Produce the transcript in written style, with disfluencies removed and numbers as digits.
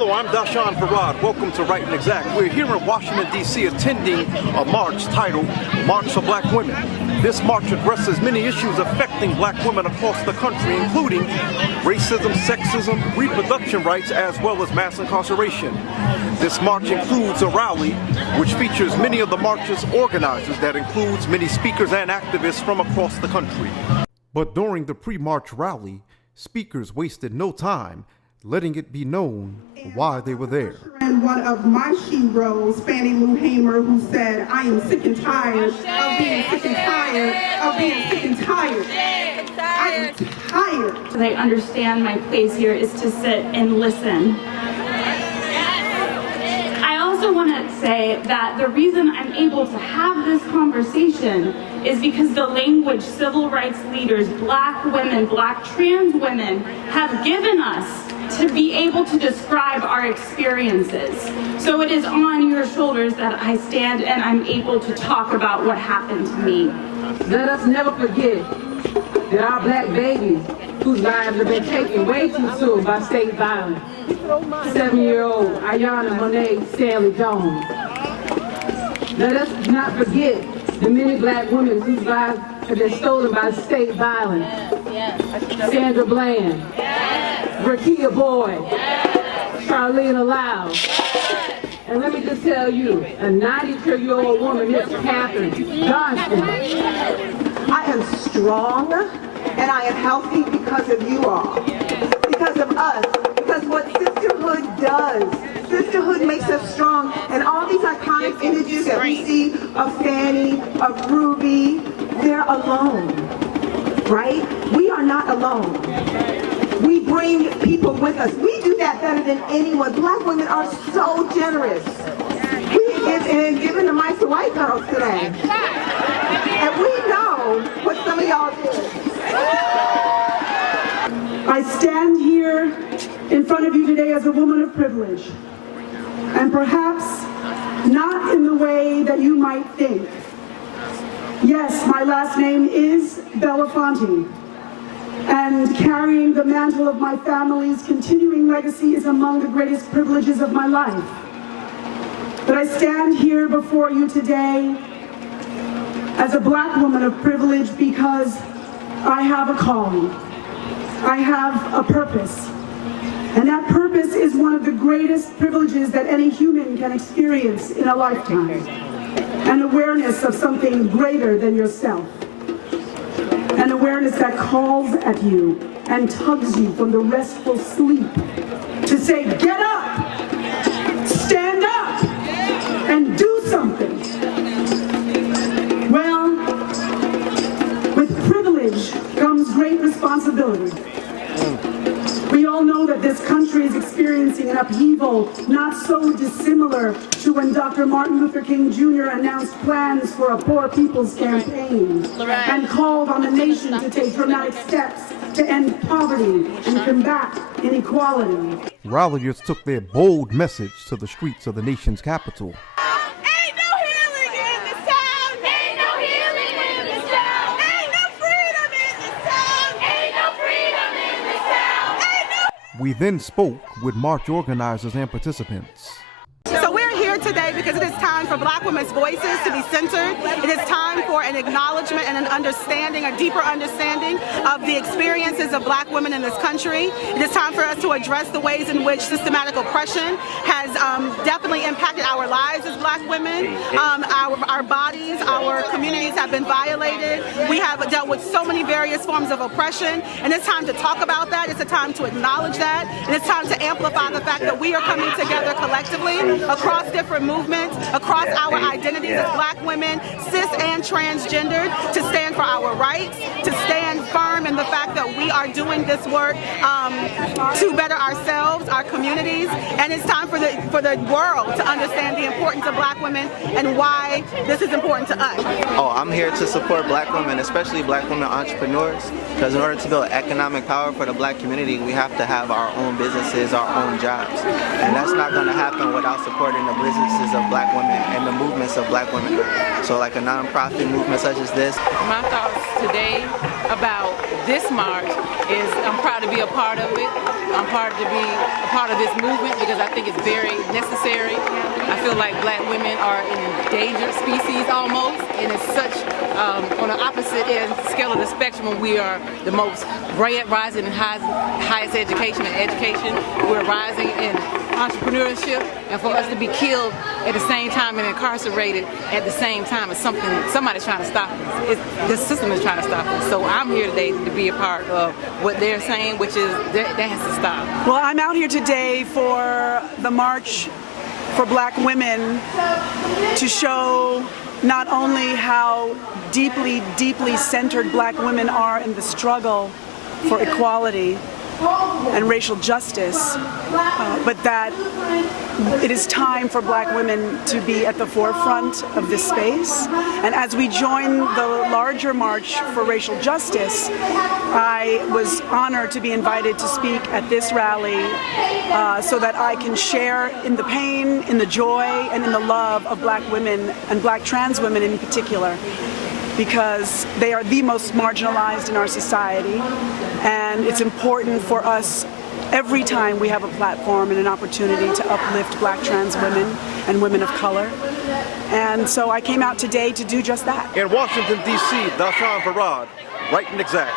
Hello, I'm Doshon Farad. Welcome to Right and Exact. We're here in Washington, D.C. attending a march titled March for Black Women. This march addresses many issues affecting black women across the country, including racism, sexism, reproduction rights, as well as mass incarceration. This march includes a rally which features many of the march's organizers, that includes many speakers and activists from across the country. But during the pre-march rally, speakers wasted no time letting it be known why they were there. And one of my sheroes, Fannie Lou Hamer, who said, "I am sick and tired of being sick and tired of being sick and tired. I'm tired." I understand my place here is to sit and listen. I also want to say that the reason I'm able to have this conversation is because the language civil rights leaders, black women, black trans women, have given us to be able to describe our experiences. So it is on your shoulders that I stand and I'm able to talk about what happened to me. Let us never forget that our black babies, whose lives have been taken way too soon by state violence. 7-year-old Ayanna Monet Stanley Jones. Let us not forget the many black women whose lives have been stolen by state violence. Sandra Bland, Rakia Boyd, Charlene Lau. And let me just tell you, a 92-year-old woman, Miss Catherine Johnson. I am strong and I am healthy because of you all, because of us, because what sisterhood does. Sisterhood makes us strong, and all these iconic images that we see of Fannie, of Ruby, they're alone, right? We are not alone. We bring people with us. We do that better than anyone. Black women are so generous. We give giving the mic to white girls today. And we know what some of y'all did. I stand here in front of you today as a woman of privilege, and perhaps not in the way that you might think. Yes, my last name is Belafonte, and carrying the mantle of my family's continuing legacy is among the greatest privileges of my life. But I stand here before you today as a black woman of privilege because I have a calling. I have a purpose. And that purpose is one of the greatest privileges that any human can experience in a lifetime. An awareness of something greater than yourself. An awareness that calls at you and tugs you from the restful sleep to say, get up, stand up, and do something. Well, with privilege comes great responsibility. We all know that this country is experiencing an upheaval not so dissimilar to when Dr. Martin Luther King Jr. announced plans for a Poor People's Campaign and called on the nation to take dramatic steps to end poverty and combat inequality. Ralliers took their bold message to the streets of the nation's capital. We then spoke with march organizers and participants. So we're here today because it is time for black women's voices to be centered. It is time for an acknowledgement and an understanding, a deeper understanding of the experiences of black women in this country. It is time for us to address the ways in which systematic oppression has definitely impacted our lives as black women. Our bodies, our communities have been violated. We have dealt with so many various forms of oppression, and it's time to talk about that. It's a time to acknowledge that, and it's time to amplify the fact that we are coming together collectively across different movements, across our identities as black women, cis and transgendered, to stand for our rights, to stand firm in the fact that we are doing this work to better ourselves, our communities, and it's time for the world to understand the importance of black women and why this is important to us. Oh, I'm here to support black women, especially black women entrepreneurs, because in order to build economic power for the black community, we have to have our own businesses, our own jobs, and that's not going to happen without supporting the businesses of black women and the movements of black women. So like a nonprofit movement such as this. My thoughts today about this march is I'm proud to be a part of it. I'm proud to be a part of this movement because I think it's very necessary. I feel like black women are an endangered species almost, and it's such, on the opposite end scale of the spectrum, we are the most rising in highest education and education. We're rising in entrepreneurship, and for us to be killed at the same time and incarcerated at the same time is something, somebody's trying to stop us. The system is trying to stop us. So I'm here today to be a part of what they're saying, which is that has to stop. Well, I'm out here today for the March for Black Women to show not only how deeply, deeply centered Black women are in the struggle for equality and racial justice, but that it is time for Black women to be at the forefront of this space. And as we join the larger March for Racial Justice, I was honored to be invited to speak at this rally so that I can share in the pain, in the joy, and in the love of Black women and Black trans women in particular, because they are the most marginalized in our society, and it's important for us every time we have a platform and an opportunity to uplift Black trans women and women of color. And so I came out today to do just that. In Washington, D.C., Doshon Farad, Right and Exact.